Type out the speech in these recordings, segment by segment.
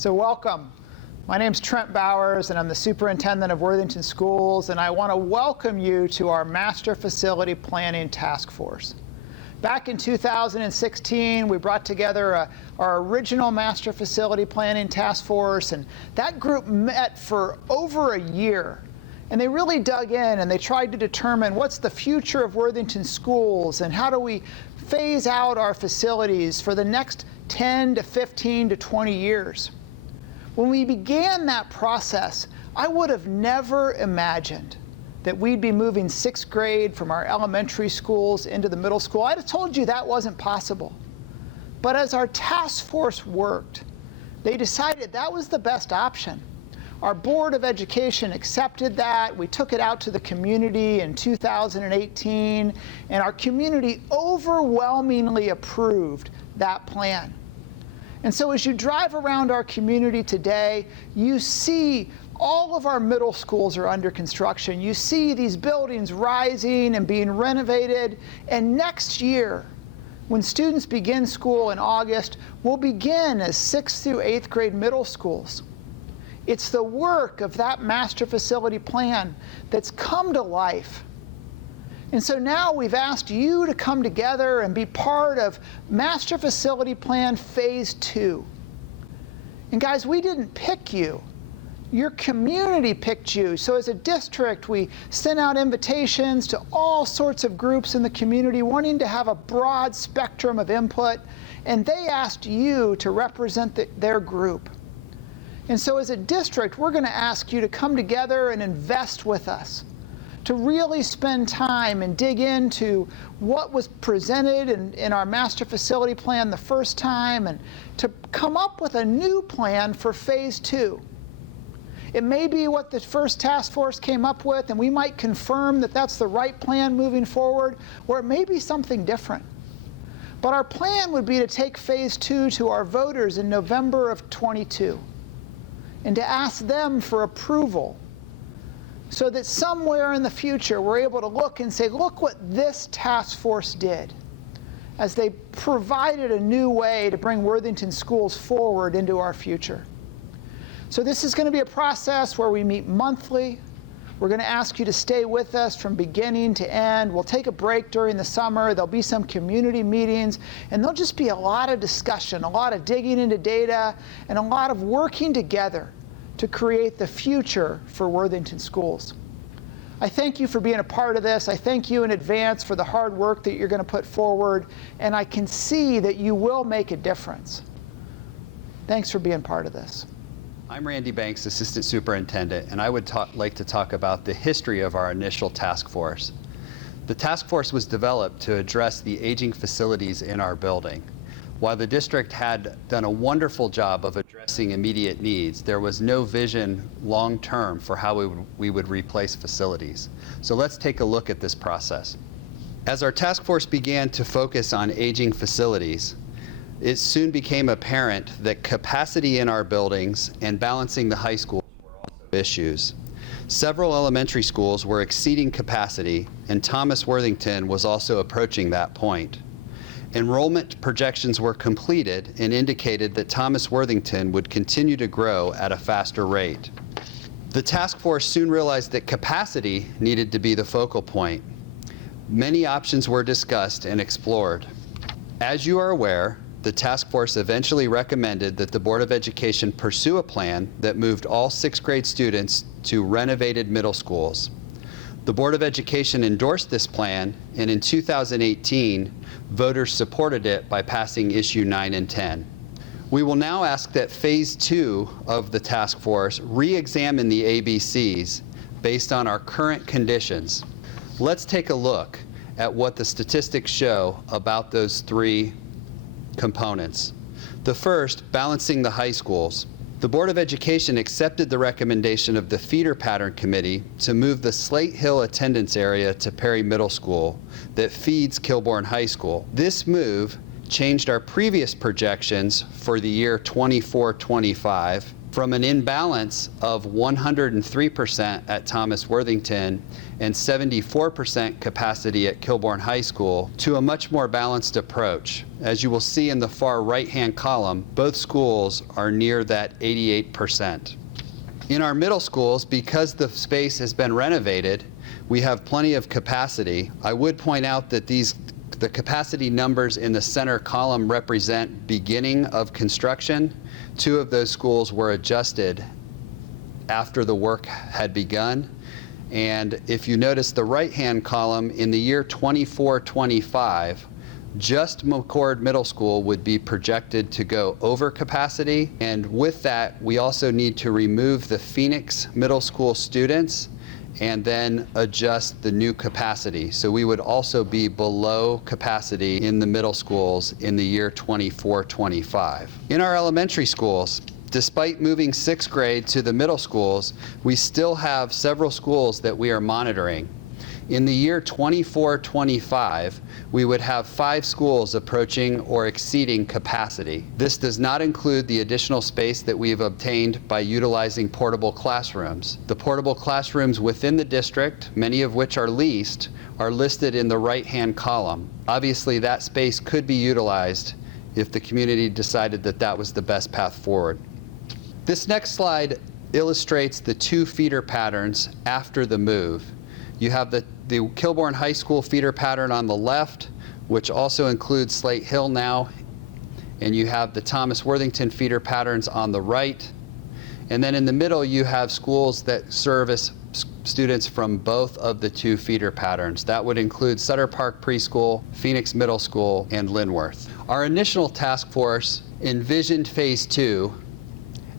So welcome. My name's Trent Bowers, and I'm the superintendent of Worthington Schools, and I want to welcome you to our Master Facility Planning Task Force. Back in 2016, we brought together our original Master Facility Planning Task Force, and that group met for over a year. And they really dug in and they tried to determine what's the future of Worthington Schools and how do we phase out our facilities for the next 10 to 15 to 20 years. When we began that process, I would have never imagined that we'd be moving 6th grade from our elementary schools into the middle school. I'd have told you that wasn't possible. But as our task force worked, they decided that was the best option. Our Board of Education accepted that. We took it out to the community in 2018, and our community overwhelmingly approved that plan. And so as you drive around our community today, you see all of our middle schools are under construction. You see these buildings rising and being renovated. And next year, when students begin school in August, we'll begin as 6th through 8th grade middle schools. It's the work of that master facility plan that's come to life. And so now we've asked you to come together and be part of Master Facility Plan Phase 2. And guys, we didn't pick you. Your community picked you. So as a district, we sent out invitations to all sorts of groups in the community wanting to have a broad spectrum of input, and they asked you to represent their group. And so as a district, we're going to ask you to come together and invest with us, to really spend time and dig into what was presented in our master facility plan the first time and to come up with a new plan for Phase 2. It may be what the first task force came up with, and we might confirm that that's the right plan moving forward, or it may be something different. But our plan would be to take Phase 2 to our voters in November of 22 and to ask them for approval, so that somewhere in the future we're able to look and say, look what this task force did as they provided a new way to bring Worthington Schools forward into our future. So this is going to be a process where we meet monthly. We're going to ask you to stay with us from beginning to end. We'll take a break during the summer. There'll be some community meetings, and there'll just be a lot of discussion, a lot of digging into data, and a lot of working together to create the future for Worthington Schools. I thank you for being a part of this. I thank you in advance for the hard work that you're going to put forward, and I can see that you will make a difference. Thanks for being part of this. I'm Randy Banks, Assistant Superintendent, and I would like to talk about the history of our initial task force. The task force was developed to address the aging facilities in our building. While the district had done a wonderful job of addressing immediate needs, there was no vision long-term for how we would replace facilities. So let's take a look at this process. As our task force began to focus on aging facilities, it soon became apparent that capacity in our buildings and balancing the high school were also issues. Several elementary schools were exceeding capacity, and Thomas Worthington was also approaching that point. Enrollment projections were completed and indicated that Thomas Worthington would continue to grow at a faster rate. The task force soon realized that capacity needed to be the focal point. Many options were discussed and explored. As you are aware, the task force eventually recommended that the Board of Education pursue a plan that moved all 6th grade students to renovated middle schools. The Board of Education endorsed this plan, and in 2018, voters supported it by passing Issue 9 and 10. We will now ask that Phase 2 of the task force re-examine the ABCs based on our current conditions. Let's take a look at what the statistics show about those three components. The first, balancing the high schools. The Board of Education accepted the recommendation of the Feeder Pattern Committee to move the Slate Hill attendance area to Perry Middle School that feeds Kilbourne High School. This move changed our previous projections for the year 24-25 from an imbalance of 103% at Thomas Worthington and 74% capacity at Kilbourne High School to a much more balanced approach. As you will see in the far right-hand column, both schools are near that 88%. In our middle schools, because the space has been renovated, we have plenty of capacity. I would point out that the capacity numbers in the center column represent beginning of construction. 2 of those schools were adjusted after the work had begun. And if you notice the right-hand column, in the year 24-25, just McCord Middle School would be projected to go over capacity. And with that, we also need to remove the Phoenix Middle School students and then adjust the new capacity. So we would also be below capacity in the middle schools in the year 24-25. In our elementary schools, despite moving 6th grade to the middle schools, we still have several schools that we are monitoring. In the year 24-25, we would have 5 schools approaching or exceeding capacity. This does not include the additional space that we've obtained by utilizing portable classrooms. The portable classrooms within the district, many of which are leased, are listed in the right-hand column. Obviously, that space could be utilized if the community decided that that was the best path forward. This next slide illustrates the 2 feeder patterns after the move. You have the Kilbourne High School feeder pattern on the left, which also includes Slate Hill now, and you have the Thomas Worthington feeder patterns on the right. And then in the middle, you have schools that service students from both of the 2 feeder patterns. That would include Sutter Park Preschool, Phoenix Middle School, and Linworth. Our initial task force envisioned Phase 2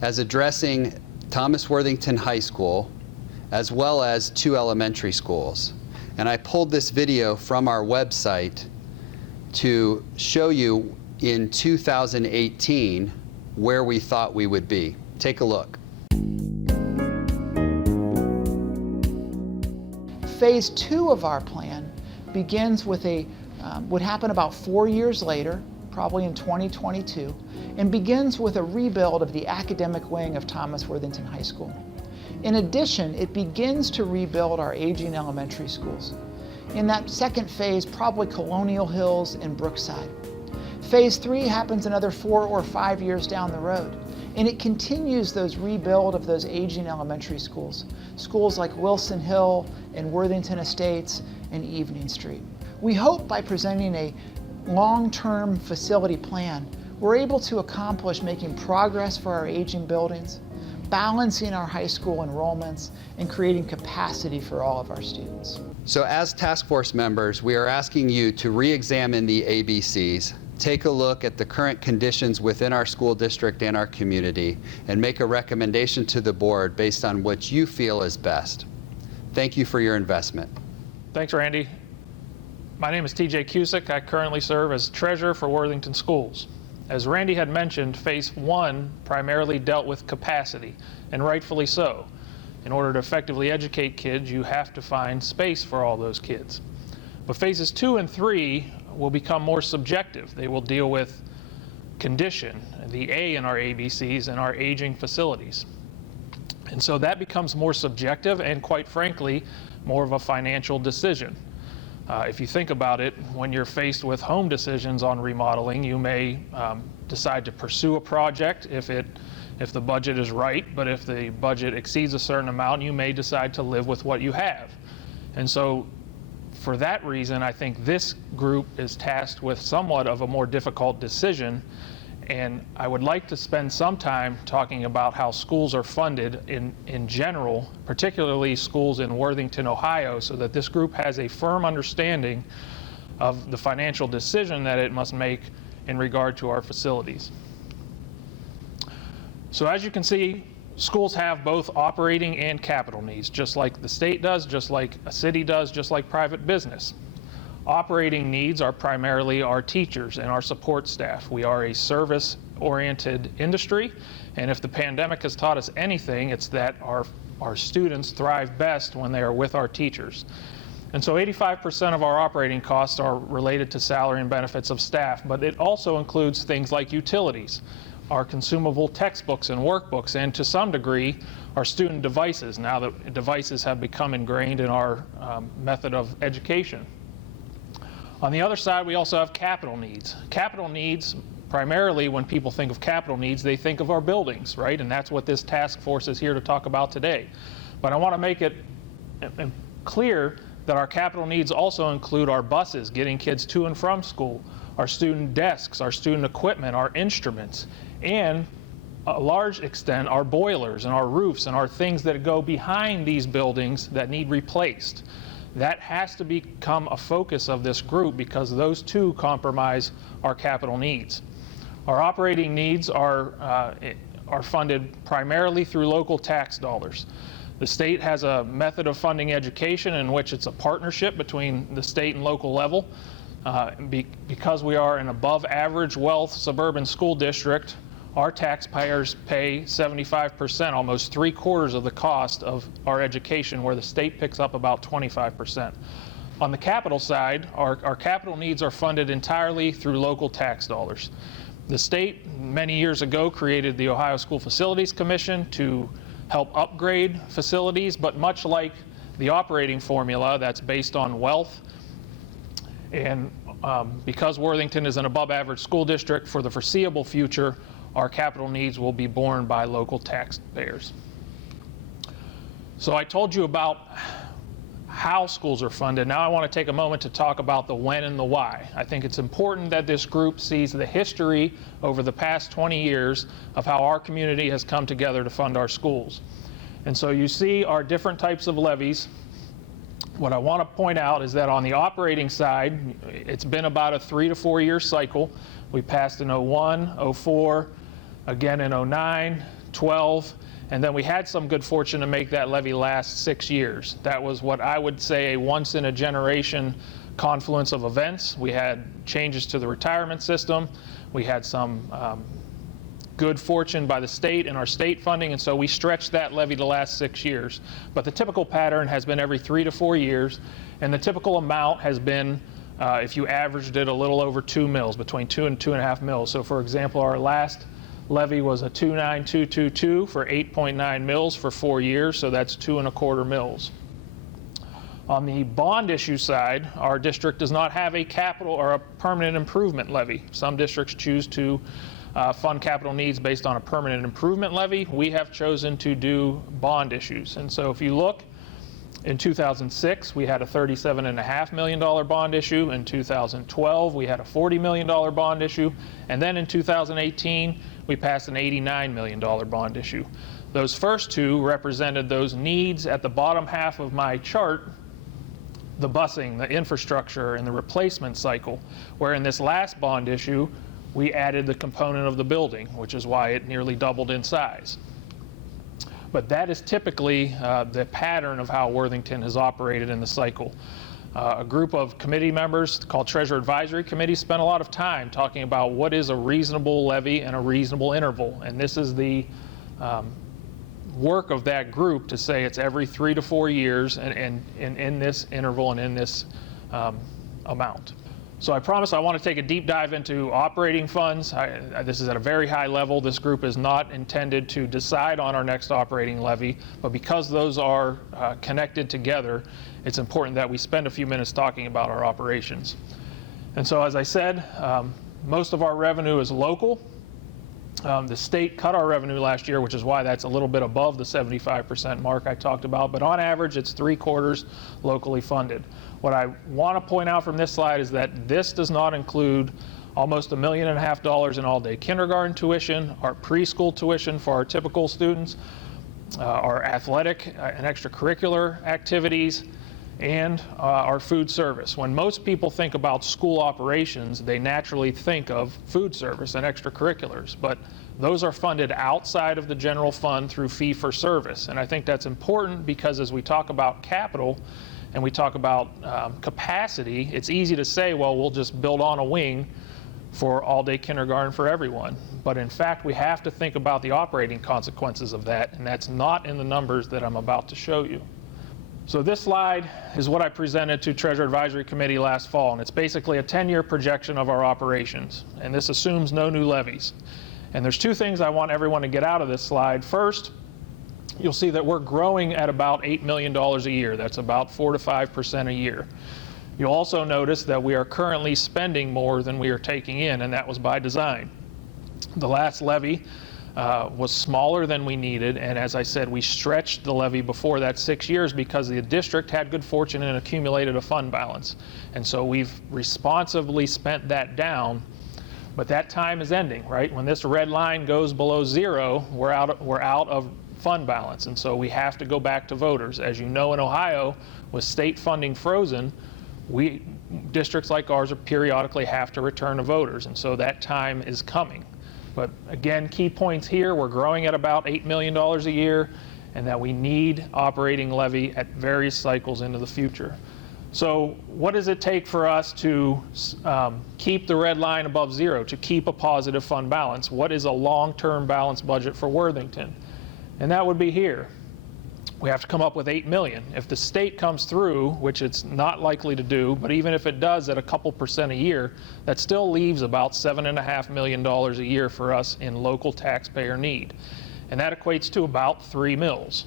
as addressing Thomas Worthington High School, as well as 2 elementary schools. And I pulled this video from our website to show you in 2018 where we thought we would be. Take a look. Phase 2 of our plan begins with would happen about 4 years later, probably in 2022, and begins with a rebuild of the academic wing of Thomas Worthington High School. In addition, it begins to rebuild our aging elementary schools. In that second phase, probably Colonial Hills and Brookside. Phase 3 happens another 4 or 5 years down the road, and it continues those rebuild of those aging elementary schools. Schools like Wilson Hill and Worthington Estates and Evening Street. We hope by presenting a long-term facility plan, we're able to accomplish making progress for our aging buildings, balancing our high school enrollments, and creating capacity for all of our students. So as task force members, we are asking you to re-examine the ABCs, take a look at the current conditions within our school district and our community, and make a recommendation to the board based on what you feel is best. Thank you for your investment. Thanks, Randy. My name is TJ Cusick. I currently serve as treasurer for Worthington Schools. As Randy had mentioned, Phase 1 primarily dealt with capacity, and rightfully so. In order to effectively educate kids, you have to find space for all those kids. But Phases 2 and 3 will become more subjective. They will deal with condition, the A in our ABCs, and our aging facilities. And so that becomes more subjective and, quite frankly, more of a financial decision. If you think about it, when you're faced with home decisions on remodeling, you may decide to pursue a project if the budget is right, but if the budget exceeds a certain amount, you may decide to live with what you have. And so for that reason, I think this group is tasked with somewhat of a more difficult decision. And I would like to spend some time talking about how schools are funded in general, particularly schools in Worthington, Ohio, so that this group has a firm understanding of the financial decision that it must make in regard to our facilities. So as you can see, schools have both operating and capital needs, just like the state does, just like a city does, just like private business. Operating needs are primarily our teachers and our support staff. We are a service-oriented industry, and if the pandemic has taught us anything, it's that our students thrive best when they are with our teachers. And so 85% of our operating costs are related to salary and benefits of staff, but it also includes things like utilities. our consumable textbooks and workbooks, and to some degree, our student devices, now that devices have become ingrained in our method of education. On the other side, we also have capital needs. Capital needs, primarily when people think of capital needs, they think of our buildings, right? And that's what this task force is here to talk about today. But I want to make it clear that our capital needs also include our buses, getting kids to and from school, our student desks, our student equipment, our instruments, and a large extent our boilers and our roofs and our things that go behind these buildings that need replaced. That has to become a focus of this group because those two compromise our capital needs. Our operating needs are funded primarily through local tax dollars. The state has a method of funding education in which it's a partnership between the state and local level. Because we are an above average wealth suburban school district, our taxpayers pay 75%, almost 3/4 of the cost of our education, where the state picks up about 25%. On the capital side, our capital needs are funded entirely through local tax dollars. The state, many years ago, created the Ohio School Facilities Commission to help upgrade facilities, but much like the operating formula that's based on wealth, and because Worthington is an above average school district, for the foreseeable future, our capital needs will be borne by local taxpayers. So I told you about how schools are funded. Now I want to take a moment to talk about the when and the why. I think it's important that this group sees the history over the past 20 years of how our community has come together to fund our schools. And so you see our different types of levies. What I want to point out is that on the operating side, it's been about a 3 to 4 year cycle. We passed in 01, 04, again in 09, 12, and then we had some good fortune to make that levy last 6 years. That was what I would say a once in a generation confluence of events. We had changes to the retirement system. We had some good fortune by the state and our state funding, and so we stretched that levy to last 6 years. But the typical pattern has been every 3 to 4 years, and the typical amount has been, if you averaged it, a little over 2 mils, between 2 and 2.5 mils. So for example, our last levy was a 29222 for 8.9 mils for 4 years, so that's 2.25 mils. On the bond issue side, our district does not have a capital or a permanent improvement levy. Some districts choose to fund capital needs based on a permanent improvement levy. We have chosen to do bond issues. And so if you look, in 2006, we had a $37.5 million bond issue. In 2012, we had a $40 million bond issue. And then in 2018, we passed an $89 million bond issue. Those first two represented those needs at the bottom half of my chart, the busing, the infrastructure, and the replacement cycle, where in this last bond issue, we added the component of the building, which is why it nearly doubled in size. But that is typically the pattern of how Worthington has operated in the cycle. A group of committee members called Treasurer Advisory Committee spent a lot of time talking about what is a reasonable levy and a reasonable interval. And this is the work of that group to say it's every 3 to 4 years and in this interval and in this amount. So I promise I want to take a deep dive into operating funds. This is at a very high level. This group is not intended to decide on our next operating levy, but because those are connected together, it's important that we spend a few minutes talking about our operations. And so as I said, most of our revenue is local. The state cut our revenue last year, which is why that's a little bit above the 75% mark I talked about, but on average it's 3/4 locally funded. What I want to point out from this slide is that this does not include almost $1.5 million in all-day kindergarten tuition, our preschool tuition for our typical students, our athletic and extracurricular activities, and our food service. When most people think about school operations, they naturally think of food service and extracurriculars, but those are funded outside of the general fund through fee-for-service. And I think that's important because as we talk about capital and we talk about capacity, it's easy to say, well, we'll just build on a wing for all-day kindergarten for everyone. But in fact, we have to think about the operating consequences of that, and that's not in the numbers that I'm about to show you. So this slide is what I presented to Treasurer Advisory Committee last fall, and it's basically a 10-year projection of our operations, and this assumes no new levies. And there's two things I want everyone to get out of this slide. First, you'll see that we're growing at about $8 million a year. That's about 4 to 5% a year. You'll also notice that we are currently spending more than we are taking in, and that was by design. The last levy was smaller than we needed, and as I said, we stretched the levy before that 6 years because the district had good fortune and accumulated a fund balance. And so we've responsibly spent that down, but that time is ending, right? When this red line goes below zero, we're out of fund balance, and so we have to go back to voters. As you know, in Ohio, with state funding frozen, districts like ours periodically have to return to voters, and so that time is coming. But again, key points here, we're growing at about $8 million a year, and that we need operating levy at various cycles into the future. So what does it take for us to keep the red line above zero, to keep a positive fund balance? What is a long-term balanced budget for Worthington? And that would be here. We have to come up with $8 million. If the state comes through, which it's not likely to do, but even if it does at a couple percent a year, that still leaves about $7.5 million a year for us in local taxpayer need. And that equates to about 3 mills.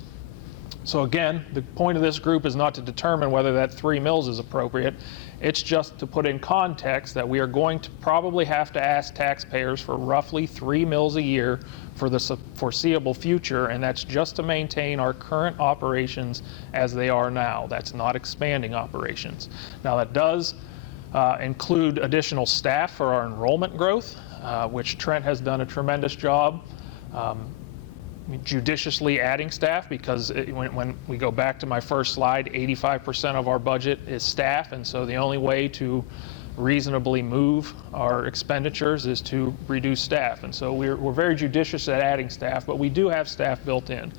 So again, the point of this group is not to determine whether that 3 mills is appropriate. It's just to put in context that we are going to probably have to ask taxpayers for roughly 3 mills a year for the foreseeable future, and that's just to maintain our current operations as they are now. That's not expanding operations. Now that does include additional staff for our enrollment growth, which Trent has done a tremendous job judiciously adding staff, because when we go back to my first slide, 85% of our budget is staff, and so the only way to reasonably move our expenditures is to reduce staff. And so we're very judicious at adding staff, but we do have staff built in.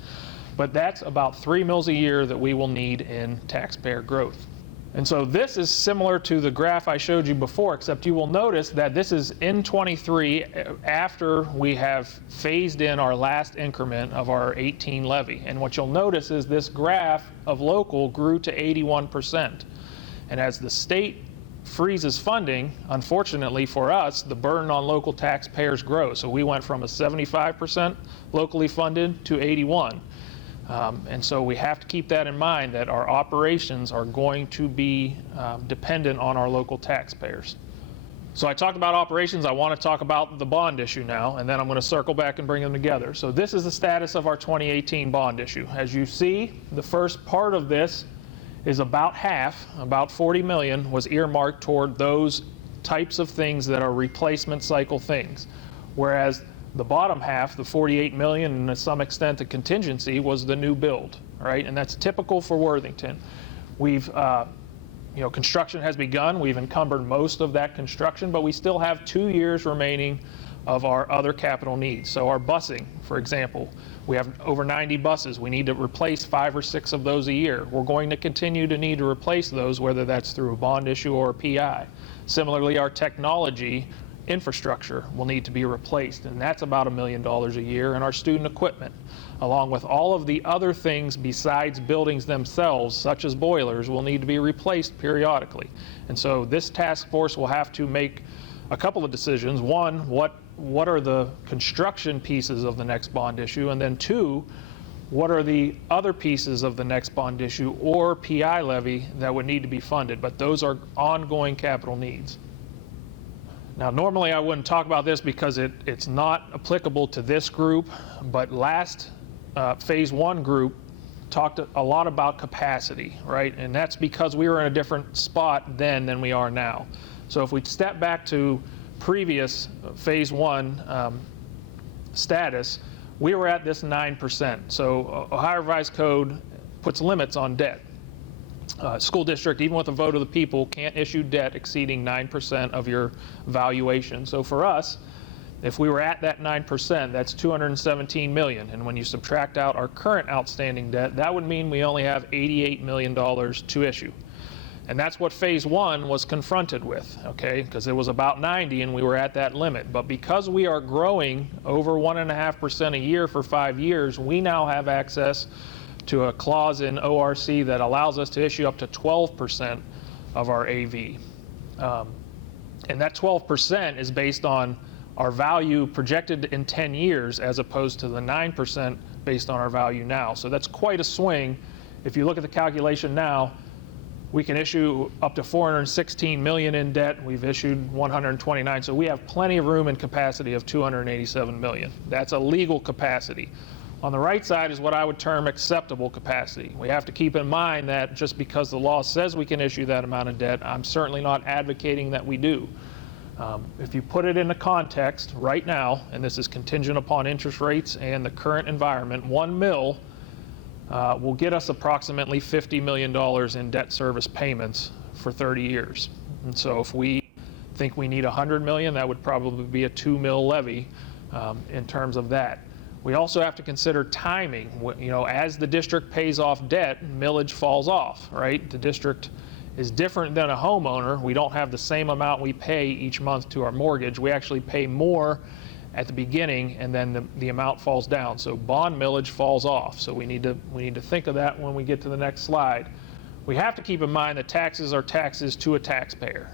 But that's about 3 mills a year that we will need in taxpayer growth. And so this is similar to the graph I showed you before, except you will notice that this is in 23 after we have phased in our last increment of our 18 levy. And what you'll notice is this graph of local grew to 81%. And as the state freezes funding, unfortunately for us, the burden on local taxpayers grows. So we went from a 75% locally funded to 81. And so we have to keep that in mind, that our operations are going to be dependent on our local taxpayers. So I talked about operations. I want to talk about the bond issue now, and then I'm going to circle back and bring them together. So this is the status of our 2018 bond issue. As you see, the first part of this is about half, about 40 million, was earmarked toward those types of things that are replacement cycle things. Whereas the bottom half, the 48 million, and to some extent the contingency, was the new build, right? And that's typical for Worthington. We've, construction has begun. We've encumbered most of that construction, but we still have 2 years remaining of our other capital needs. So our busing, for example, we have over 90 buses. We need to replace 5 or 6 of those a year. We're going to continue to need to replace those, whether that's through a bond issue or a PI. Similarly, our technology infrastructure will need to be replaced, and that's about $1 million a year, and our student equipment, along with all of the other things besides buildings themselves, such as boilers, will need to be replaced periodically. And so this task force will have to make a couple of decisions. One, what are the construction pieces of the next bond issue? And then two, what are the other pieces of the next bond issue or PI levy that would need to be funded? But those are ongoing capital needs. Now, normally I wouldn't talk about this because it's not applicable to this group, but last phase 1 group talked a lot about capacity, right? And that's because we were in a different spot then than we are now. So if we step back to previous phase 1 status, we were at this 9%. So Ohio Revised Code puts limits on debt. School district, even with a vote of the people, can't issue debt exceeding 9% of your valuation. So for us, if we were at that 9%, that's $217 million. And when you subtract out our current outstanding debt, that would mean we only have $88 million to issue. And that's what phase 1 was confronted with, okay? Because it was about 90 and we were at that limit. But because we are growing over 1.5% a year for 5 years, we now have access to a clause in ORC that allows us to issue up to 12% of our AV. And that 12% is based on our value projected in 10 years as opposed to the 9% based on our value now. So that's quite a swing. If you look at the calculation now, we can issue up to $416 million in debt. We've issued 129, so we have plenty of room and capacity of $287 million. That's a legal capacity. On the right side is what I would term acceptable capacity. We have to keep in mind that just because the law says we can issue that amount of debt, I'm certainly not advocating that we do. If you put it into context right now, and this is contingent upon interest rates and the current environment, $1 million will get us approximately $50 million in debt service payments for 30 years. And so if we think we need $100 million, that would probably be a $2 million levy in terms of that. We also have to consider timing. You know, as the district pays off debt, millage falls off, right? The district is different than a homeowner. We don't have the same amount we pay each month to our mortgage. We actually pay more at the beginning, and then the amount falls down. So bond millage falls off. So we need to think of that when we get to the next slide. We have to keep in mind that taxes are taxes to a taxpayer.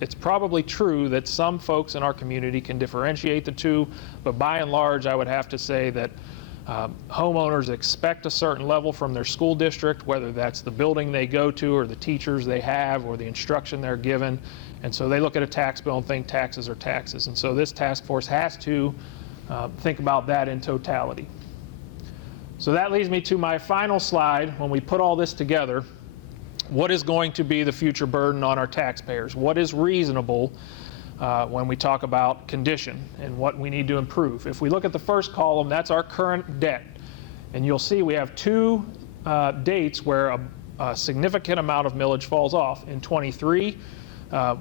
It's probably true that some folks in our community can differentiate the two, but by and large, I would have to say that homeowners expect a certain level from their school district, whether that's the building they go to or the teachers they have or the instruction they're given. And so they look at a tax bill and think taxes are taxes. And so this task force has to think about that in totality. So that leads me to my final slide. When we put all this together, what is going to be the future burden on our taxpayers? What is reasonable when we talk about condition and what we need to improve? If we look at the first column, that's our current debt. And you'll see we have two dates where a significant amount of millage falls off. In 23,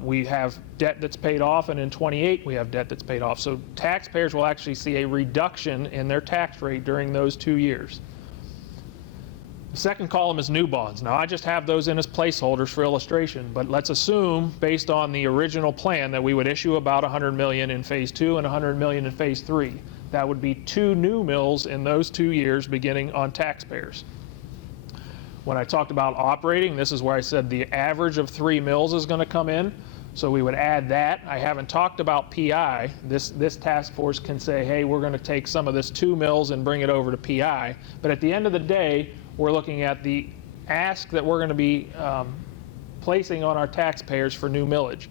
we have debt that's paid off, and in 28, we have debt that's paid off. So taxpayers will actually see a reduction in their tax rate during those 2 years. The second column is new bonds. Now, I just have those in as placeholders for illustration, but let's assume, based on the original plan, that we would issue about $100 million in phase 2 and $100 million in phase 3. That would be 2 new mills in those 2 years beginning on taxpayers. When I talked about operating, this is where I said the average of 3 mills is going to come in. So we would add that. I haven't talked about PI. This task force can say, hey, we're going to take some of this 2 mills and bring it over to PI. But at the end of the day, we're looking at the ask that we're going to be placing on our taxpayers for new millage.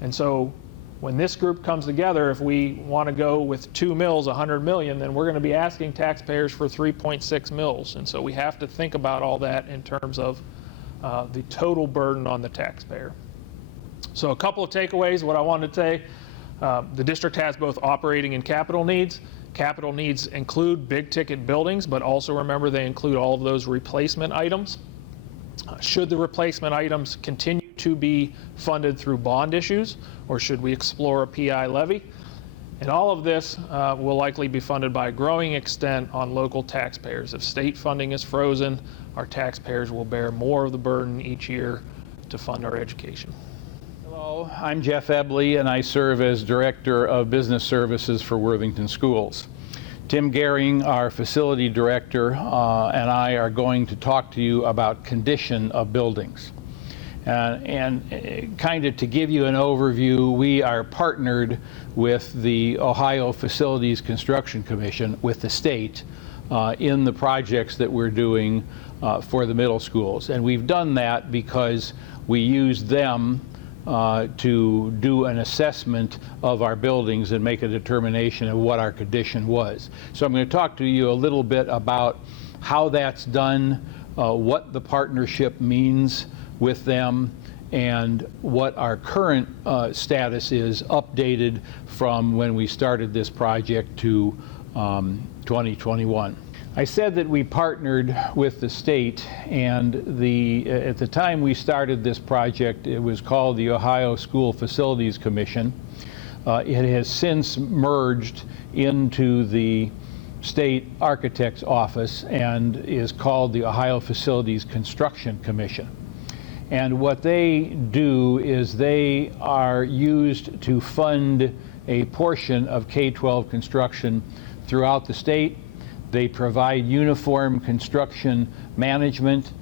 And so when this group comes together, if we want to go with 2 mills, $100 million, then we're going to be asking taxpayers for 3.6 mills. And so we have to think about all that in terms of the total burden on the taxpayer. So a couple of takeaways, what I wanted to say, the district has both operating and capital needs. Capital needs include big ticket buildings, but also remember they include all of those replacement items. Should the replacement items continue to be funded through bond issues, or should we explore a PI levy? And all of this will likely be funded by a growing extent on local taxpayers. If state funding is frozen, our taxpayers will bear more of the burden each year to fund our education. Hello, I'm Jeff Ebley, and I serve as Director of Business Services for Worthington Schools. Tim Gehring, our Facility Director, and I are going to talk to you about condition of buildings. And kind of to give you an overview, we are partnered with the Ohio Facilities Construction Commission, with the state, in the projects that we're doing for the middle schools. And we've done that because we use them to do an assessment of our buildings and make a determination of what our condition was. So I'm going to talk to you a little bit about how that's done, what the partnership means with them, and what our current status is, updated from when we started this project to 2021. I said that we partnered with the state, and at the time we started this project, it was called the Ohio School Facilities Commission. It has since merged into the State Architect's Office and is called the Ohio Facilities Construction Commission. And what they do is they are used to fund a portion of K-12 construction throughout the state. They provide uniform construction management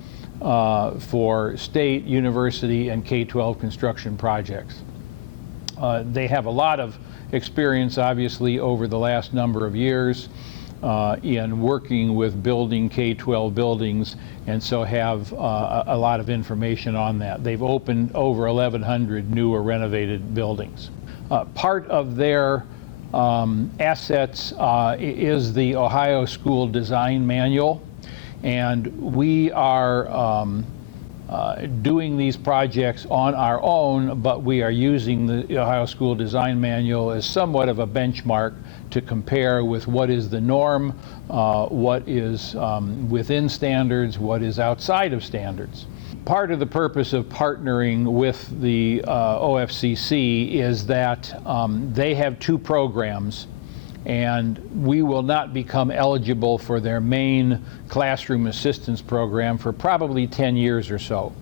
for state, university, and K-12 construction projects. They have a lot of experience, obviously, over the last number of years in working with building K-12 buildings, and so have a lot of information on that. They've opened over 1,100 new or renovated buildings. Part of their assets is the Ohio School Design Manual, and we are doing these projects on our own, but we are using the Ohio School Design Manual as somewhat of a benchmark to compare with what is the norm, what is within standards, what is outside of standards. Part of the purpose of partnering with the OFCC is that they have two programs, and we will not become eligible for their main classroom assistance program for probably 10 years or so.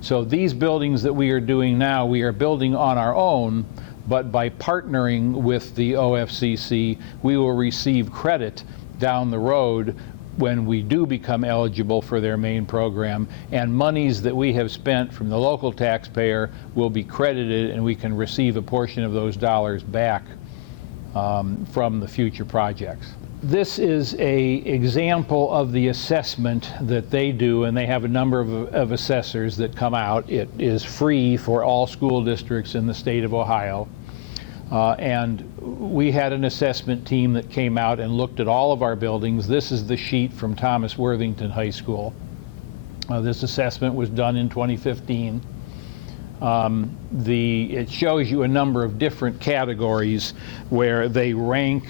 So these buildings that we are doing now, we are building on our own, but by partnering with the OFCC, we will receive credit down the road when we do become eligible for their main program, and monies that we have spent from the local taxpayer will be credited, and we can receive a portion of those dollars back from the future projects. This is an example of the assessment that they do, and they have a number of assessors that come out. It is free for all school districts in the state of Ohio. And we had an assessment team that came out and looked at all of our buildings. This is the sheet from Thomas Worthington High School. This assessment was done in 2015. It shows you a number of different categories where they rank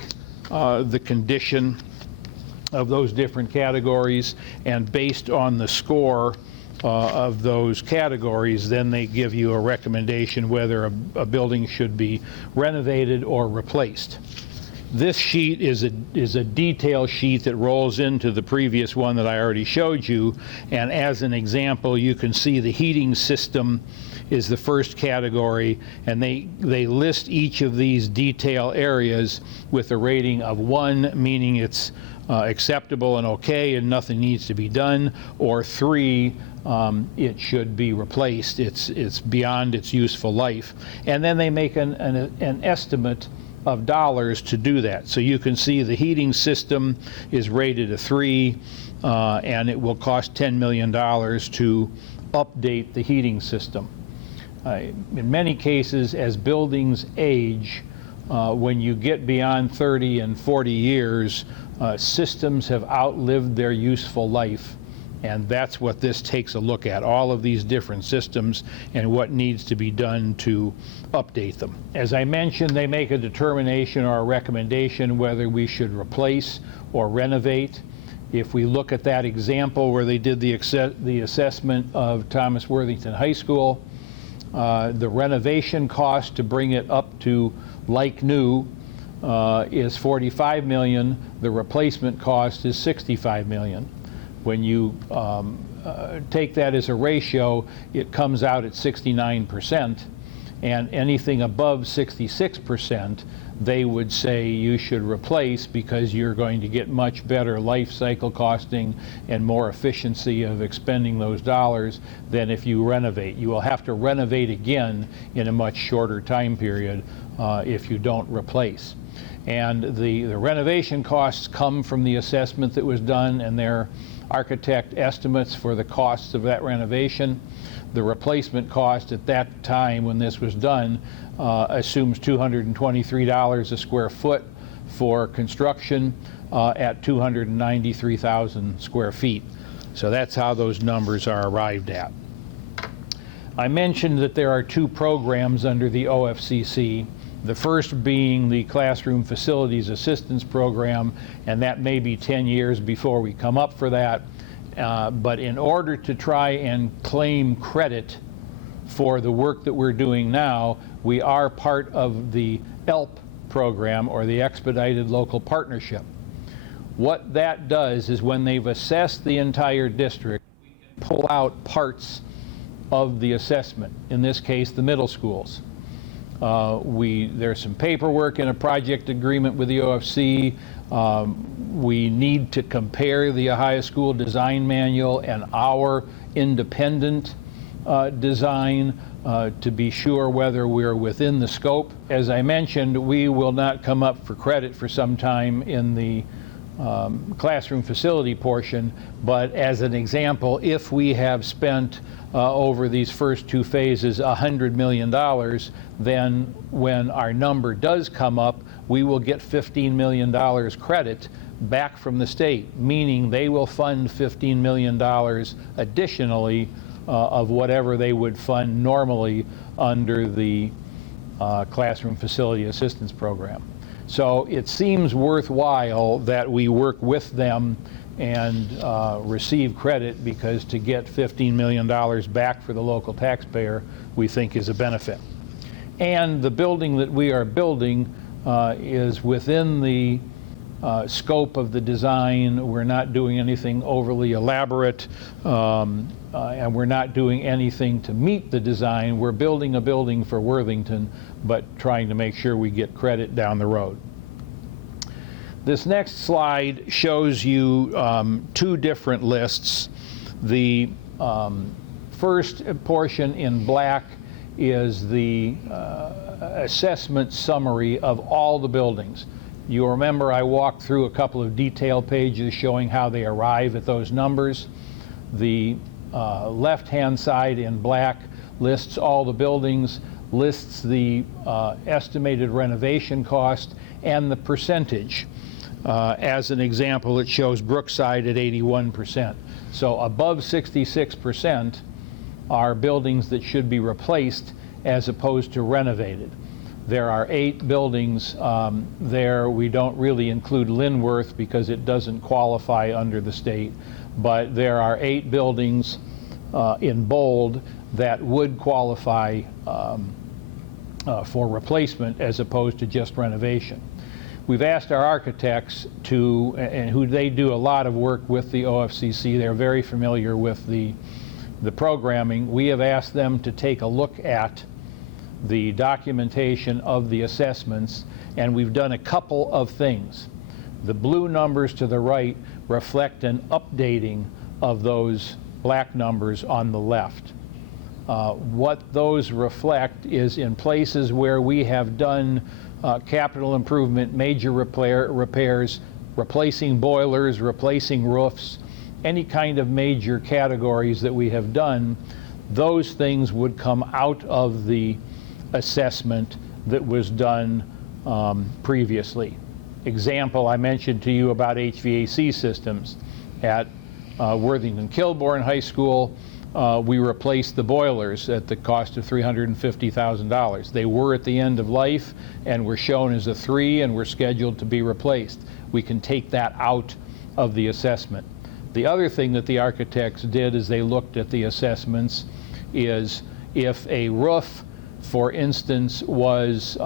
the condition of those different categories, and based on the score of those categories, then they give you a recommendation whether a building should be renovated or replaced. This sheet is a detail sheet that rolls into the previous one that I already showed you, and as an example, you can see the heating system is the first category, and they list each of these detail areas with a rating of 1, meaning it's acceptable and okay and nothing needs to be done, or 3, it should be replaced, it's beyond its useful life. And then they make an estimate of dollars to do that. So you can see the heating system is rated a 3, and it will cost $10 million to update the heating system. In many cases, as buildings age, when you get beyond 30 and 40 years, systems have outlived their useful life, and that's what this takes a look at, all of these different systems and what needs to be done to update them. As I mentioned, they make a determination or a recommendation whether we should replace or renovate. If we look at that example where they did the assessment of Thomas Worthington High School, the renovation cost to bring it up to like new is $45 million. The replacement cost is $65 million. When you take that as a ratio, it comes out at 69%, and anything above 66%, they would say you should replace because you're going to get much better life cycle costing and more efficiency of expending those dollars than if you renovate. You will have to renovate again in a much shorter time period if you don't replace. And the renovation costs come from the assessment that was done and their architect estimates for the costs of that renovation. The replacement cost at that time when this was done assumes $223 a square foot for construction at 293,000 square feet. So that's how those numbers are arrived at. I mentioned that there are two programs under the OFCC. The first being the Classroom Facilities Assistance Program, and that may be 10 years before we come up for that. But in order to try and claim credit for the work that we're doing now, we are part of the ELP program, or the Expedited Local Partnership. What that does is when they've assessed the entire district, we can pull out parts of the assessment, in this case the middle schools. There's some paperwork in a project agreement with the OFC. We need to compare the Ohio School Design Manual and our independent design to be sure whether we're within the scope. As I mentioned, we will not come up for credit for some time in the classroom facility portion, but as an example, if we have spent over these first two phases $100 million, then when our number does come up, we will get $15 million credit back from the state, meaning they will fund $15 million additionally of whatever they would fund normally under the Classroom Facility Assistance Program. So it seems worthwhile that we work with them and receive credit, because to get $15 million back for the local taxpayer, we think is a benefit. And the building that we are building is within the scope of the design. We're not doing anything overly elaborate, and we're not doing anything to meet the design. We're building a building for Worthington, but trying to make sure we get credit down the road. This next slide shows you two different lists. The first portion in black is the assessment summary of all the buildings. You remember I walked through a couple of detail pages showing how they arrive at those numbers. The left-hand side in black lists all the buildings, lists the estimated renovation cost and the percentage. As an example, it shows Brookside at 81%. So above 66% are buildings that should be replaced as opposed to renovated. There are 8 buildings there. We don't really include Linworth because it doesn't qualify under the state, but there are 8 buildings in bold that would qualify for replacement as opposed to just renovation. We've asked our architects to, and who they do a lot of work with the OFCC, they're very familiar with the programming. We have asked them to take a look at the documentation of the assessments, and we've done a couple of things. The blue numbers to the right reflect an updating of those black numbers on the left. What those reflect is in places where we have done capital improvement, major repairs, replacing boilers, replacing roofs, any kind of major categories that we have done, those things would come out of the assessment that was done previously. Example, I mentioned to you about HVAC systems. At Worthington Kilbourne High School, we replaced the boilers at the cost of $350,000. They were at the end of life and were shown as a 3 and were scheduled to be replaced. We can take that out of the assessment. The other thing that the architects did as they looked at the assessments is if a roof, for instance, was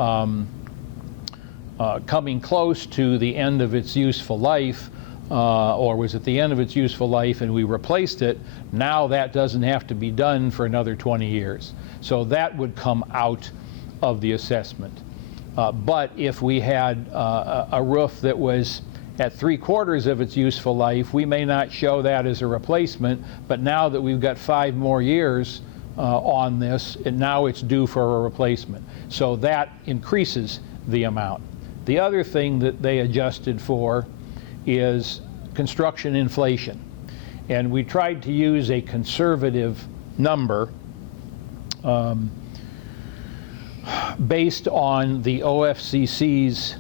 coming close to the end of its useful life, or was at the end of its useful life and we replaced it, now that doesn't have to be done for another 20 years. So that would come out of the assessment. But if we had a roof that was at 3/4 of its useful life, we may not show that as a replacement, but now that we've got 5 more years on this, and now it's due for a replacement. So that increases the amount. The other thing that they adjusted for is construction inflation. And we tried to use a conservative number based on the OFCC's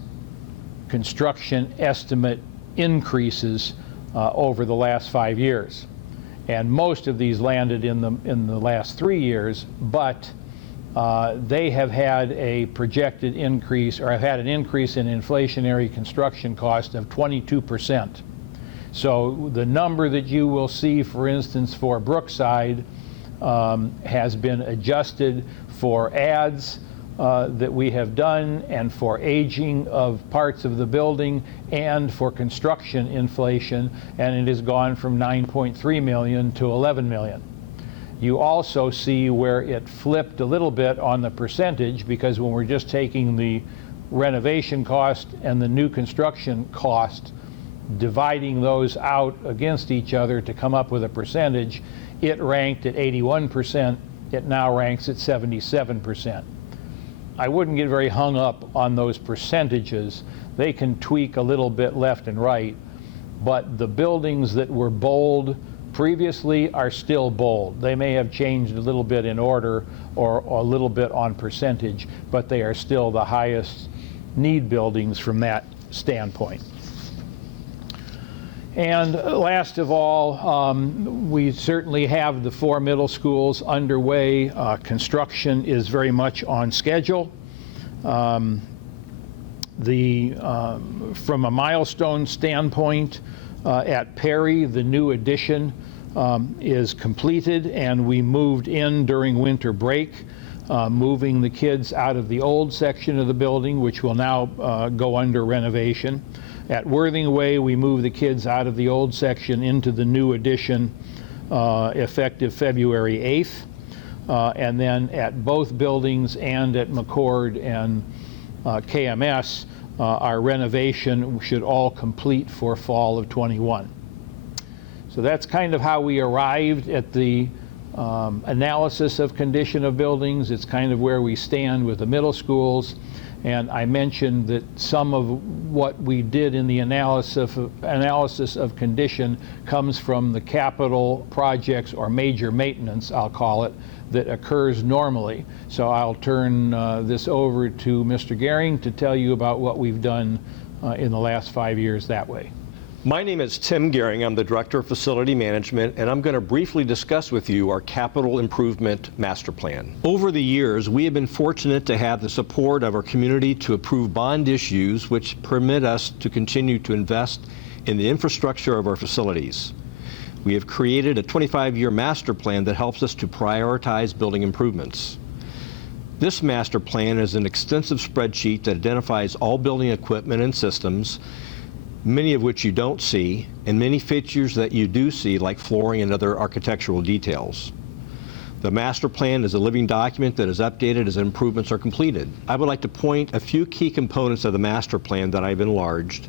construction estimate increases over the last 5 years. And most of these landed in the last 3 years, but they have had a projected increase, or have had an increase in inflationary construction cost of 22%. So the number that you will see, for instance, for Brookside has been adjusted for adds that we have done, and for aging of parts of the building, and for construction inflation, and it has gone from $9.3 million to $11 million. You also see where it flipped a little bit on the percentage, because when we're just taking the renovation cost and the new construction cost, dividing those out against each other to come up with a percentage, it ranked at 81% It now ranks at 77%. I wouldn't get very hung up on those percentages. They can tweak a little bit left and right, but the buildings that were bold previously are still bold. They may have changed a little bit in order or a little bit on percentage, but they are still the highest need buildings from that standpoint. And last of all, we certainly have the 4 middle schools underway. Construction is very much on schedule. From a milestone standpoint, at Perry, the new addition is completed, and we moved in during winter break, moving the kids out of the old section of the building, which will now go under renovation. At Worthing Way, we moved the kids out of the old section into the new addition effective February 8th. And then at both buildings and at McCord and KMS, our renovation should all complete for fall of '21. So that's kind of how we arrived at the analysis of condition of buildings. It's kind of where we stand with the middle schools. And I mentioned that some of what we did in the analysis of condition comes from the capital projects or major maintenance, I'll call it, that occurs normally. So I'll turn this over to Mr. Gehring to tell you about what we've done in the last 5 years that way. My name is Tim Gehring. I'm the Director of Facility Management, and I'm going to briefly discuss with you our capital improvement master plan. Over the years, we have been fortunate to have the support of our community to approve bond issues which permit us to continue to invest in the infrastructure of our facilities. We have created a 25-year master plan that helps us to prioritize building improvements. This master plan is an extensive spreadsheet that identifies all building equipment and systems, many of which you don't see, and many features that you do see, like flooring and other architectural details. The master plan is a living document that is updated as improvements are completed. I would like to point a few key components of the master plan that I've enlarged.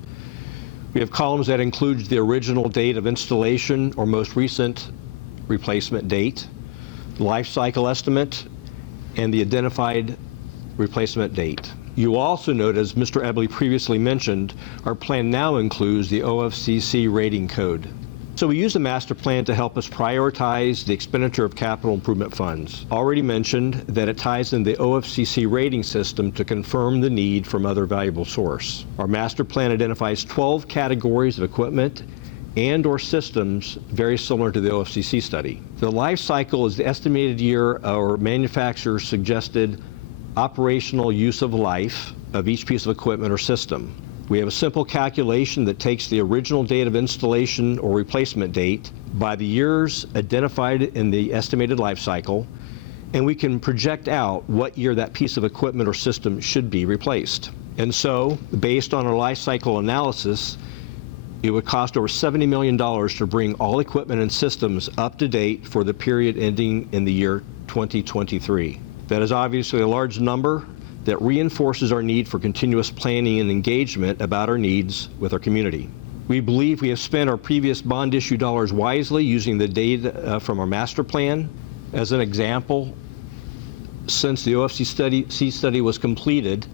We have columns that include the original date of installation or most recent replacement date, life cycle estimate, and the identified replacement date. You also note, as Mr. Ebley previously mentioned, our plan now includes the OFCC rating code. So we use the master plan to help us prioritize the expenditure of capital improvement funds. Already mentioned that it ties in the OFCC rating system to confirm the need from other valuable source. Our master plan identifies 12 categories of equipment and or systems very similar to the OFCC study. The life cycle is the estimated year or manufacturer's suggested operational use of life of each piece of equipment or system. We have a simple calculation that takes the original date of installation or replacement date by the years identified in the estimated life cycle, and we can project out what year that piece of equipment or system should be replaced. And so, based on our life cycle analysis, it would cost over $70 million to bring all equipment and systems up to date for the period ending in the year 2023. That is obviously a large number that reinforces our need for continuous planning and engagement about our needs with our community. We believe we have spent our previous bond issue dollars wisely using the data from our master plan. As an example, since the OFCC study was completed,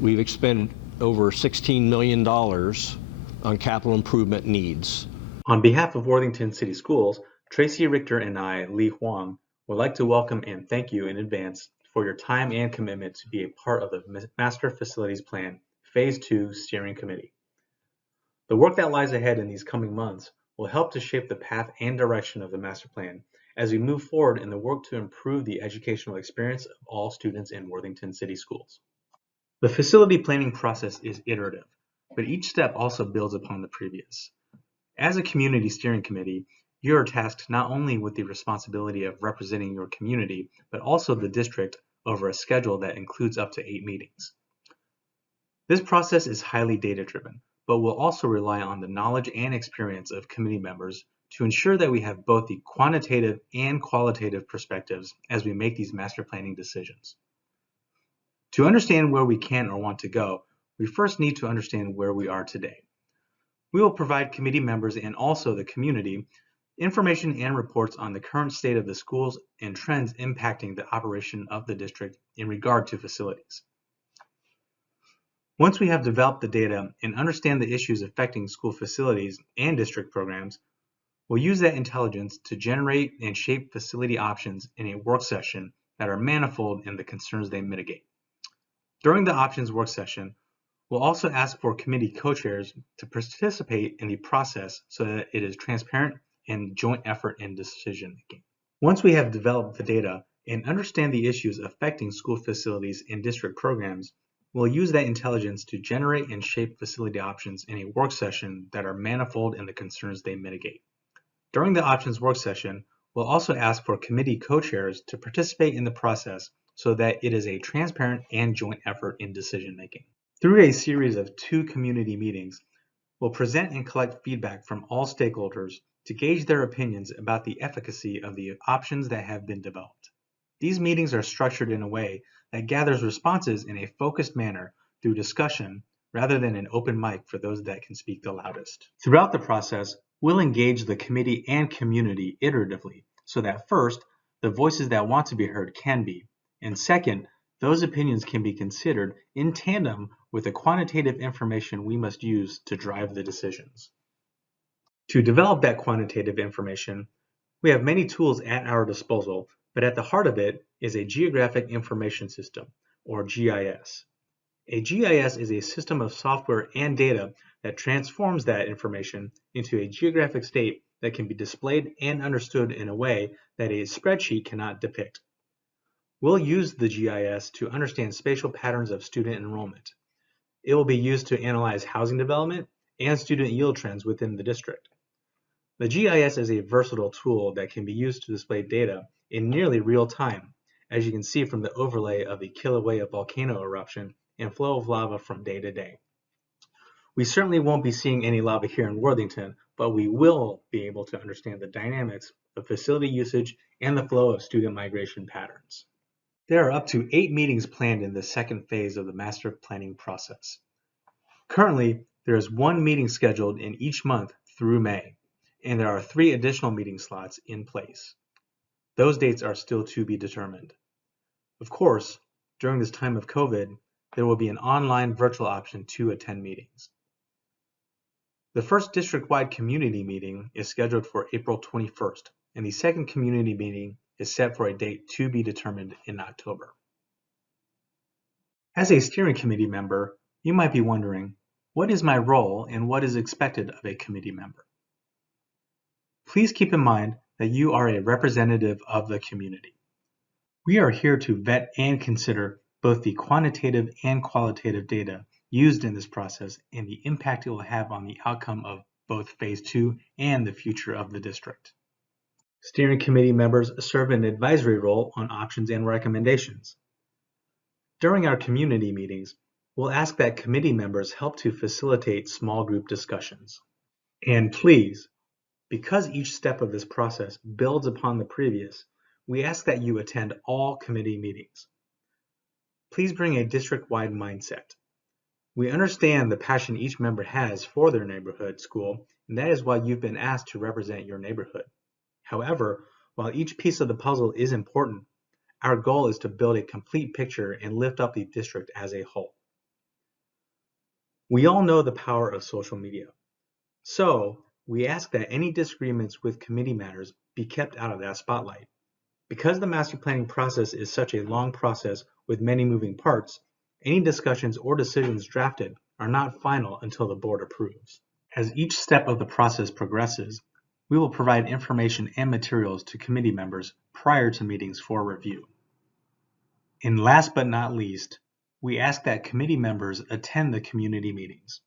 we've expended over $16 million on capital improvement needs. On behalf of Worthington City Schools, Tracy Richter and I, Li Huang, would like to welcome and thank you in advance for your time and commitment to be a part of the Master Facilities Plan Phase 2 Steering Committee. The work that lies ahead in these coming months will help to shape the path and direction of the Master Plan as we move forward in the work to improve the educational experience of all students in Worthington City Schools. The facility planning process is iterative, but each step also builds upon the previous. As a community steering committee, you are tasked not only with the responsibility of representing your community, but also the district over a schedule that includes up to 8 meetings. This process is highly data-driven, but will also rely on the knowledge and experience of committee members to ensure that we have both the quantitative and qualitative perspectives as we make these master planning decisions. To understand where we can or want to go, we first need to understand where we are today. We will provide committee members and also the community information and reports on the current state of the schools and trends impacting the operation of the district in regard to facilities. Once we have developed the data and understand the issues affecting school facilities and district programs, we'll use that intelligence to generate and shape facility options in a work session that are manifold in the concerns they mitigate. During the options work session, we'll also ask for committee co-chairs to participate in the process so that it is transparent and joint effort in decision making. Once we have developed the data and understand the issues affecting school facilities and district programs, we'll use that intelligence to generate and shape facility options in a work session that are manifold in the concerns they mitigate. During the options work session, we'll also ask for committee co-chairs to participate in the process so that it is a transparent and joint effort in decision making. Through a series of 2 community meetings, we'll present and collect feedback from all stakeholders to gauge their opinions about the efficacy of the options that have been developed. These meetings are structured in a way that gathers responses in a focused manner through discussion rather than an open mic for those that can speak the loudest. Throughout the process, we'll engage the committee and community iteratively so that first, the voices that want to be heard can be, and second, those opinions can be considered in tandem with the quantitative information we must use to drive the decisions. To develop that quantitative information, we have many tools at our disposal, but at the heart of it is a Geographic Information System, or GIS. A GIS is a system of software and data that transforms that information into a geographic state that can be displayed and understood in a way that a spreadsheet cannot depict. We'll use the GIS to understand spatial patterns of student enrollment. It will be used to analyze housing development and student yield trends within the district. The GIS is a versatile tool that can be used to display data in nearly real time, as you can see from the overlay of the Kilauea volcano eruption and flow of lava from day to day. We certainly won't be seeing any lava here in Worthington, but we will be able to understand the dynamics of facility usage and the flow of student migration patterns. There are up to 8 meetings planned in the second phase of the master planning process. Currently, there is 1 meeting scheduled in each month through May, and there are 3 additional meeting slots in place. Those dates are still to be determined. Of course, during this time of COVID, there will be an online virtual option to attend meetings. The first district-wide community meeting is scheduled for April 21st, and the second community meeting is set for a date to be determined in October. As a steering committee member, you might be wondering, what is my role and what is expected of a committee member? Please keep in mind that you are a representative of the community. We are here to vet and consider both the quantitative and qualitative data used in this process and the impact it will have on the outcome of both Phase 2 and the future of the district. Steering committee members serve an advisory role on options and recommendations. During our community meetings, we'll ask that committee members help to facilitate small group discussions. And please, because each step of this process builds upon the previous, we ask that you attend all committee meetings. Please bring a district-wide mindset. We understand the passion each member has for their neighborhood school, and that is why you've been asked to represent your neighborhood. However, while each piece of the puzzle is important, our goal is to build a complete picture and lift up the district as a whole. We all know the power of social media. So, we ask that any disagreements with committee matters be kept out of that spotlight. Because the master planning process is such a long process with many moving parts, any discussions or decisions drafted are not final until the board approves. As each step of the process progresses, we will provide information and materials to committee members prior to meetings for review. And last but not least, we ask that committee members attend the community meetings.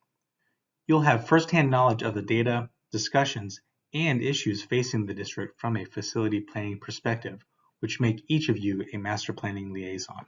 You'll have firsthand knowledge of the data, discussions, and issues facing the district from a facility planning perspective, which make each of you a master planning liaison.